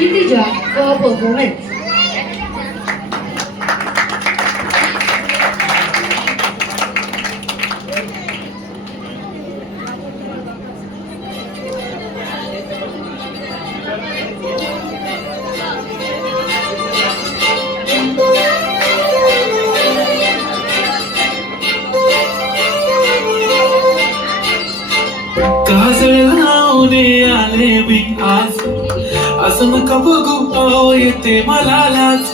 Kshitija for her performance. काजळ लावणे आले मी आज, असं नका बघू अहो येते मला लाज.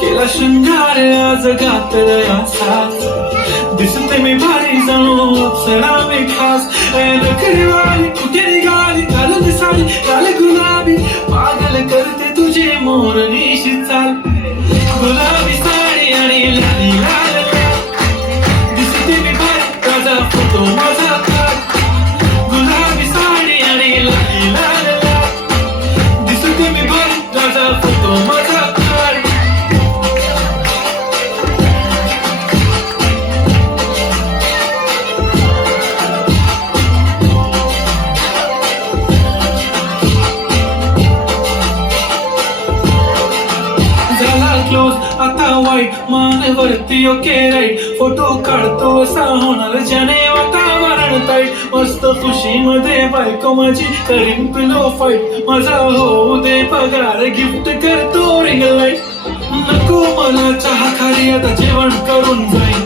केला शृंगार आज गातल्या साज, दिसते मी भारी जाणू अप्सरा मी खास. नखरेवाली कुठे निघाली घालून साडी लाल गुलाबी, पागल करते तुझे मोरणीशी चाल. गुलाबी साडी आणि लाली लाल लाल, दिसते मी भारी ताजा फोटो माझा काढ. गुलाबी साडी आणि लाली लाल लाल, दिसते मी भारी ताजा फोटो माझा काढ. झाला क्लोज आता वाईट मानवरती ओके राईट, फोटो काढतो असा होणार ज्याने वातावरण ताईट. मस्त खुशीमध्ये बायको माझी करीन पिलो फाईट, माझा होऊ दे पगार गिफ्ट करतो रिंग लाईट. नको मला चहा खाली आता जेवण करून जाईन,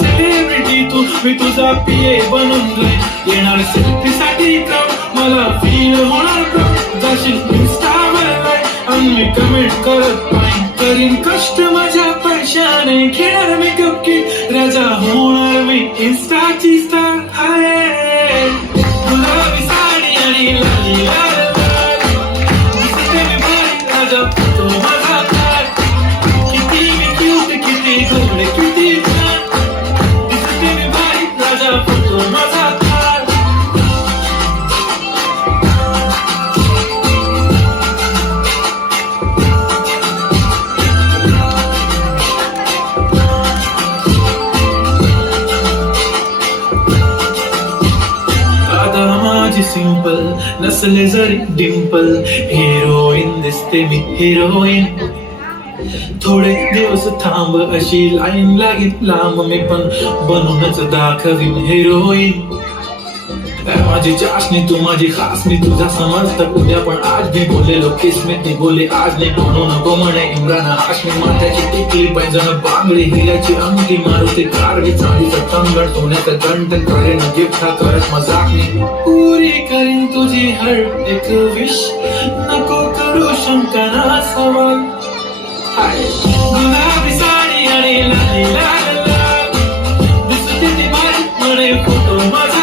सेलिब्रिटी तू मी तुझा पिये बनून जाईन. येणार सेल्फी साठी क्राऊड मला फील होणार प्राऊड, जाशील इंस्टावर लाईक आणि मी कमेंट करत पाहिन. करीन कष्ट माझ्या पैशाने घेणार मेकअप किट, राजा होणार मी इंस्टाची स्टार. हाय गुलाबी साडी आणि लाली लाल लाल, दिसते मी भारी राजा फोटो माझा काढ. किती मी क्यूट किती गोड किती छान, दिसते मी भारी राजा फोटो माझा काढ. माझी सिंपल नसले जरी डिंपल, हिरोईन दिसते मी हिरोईन. थोडे दिवस थांब अशी लाईन लागेल लांब, मी पण बनूनच दाखवीन हिरोईन. माझी चाशनी तू माझी खास, मी तुझा समजता उद्या पण आज भी बोललेलो किस मी ती बोले आज नाही. म्हणू नको म्हणे इम्रान हाशमी, माथ्याची टिकली पैंजण बांगडी हिऱ्याची अंगठी, मारुती कारवी चांदीचं कंगण सोन्याचं गंटन, करेन गिफ्ट हा करत मजाक नाही. पुरी करीन तुझी हर एक विश, नको करू शंका ना सवाल. हाय गुलाबी साडी आणि लाली लाल लाल, दिसते ती भारी म्हणे फोटो माझा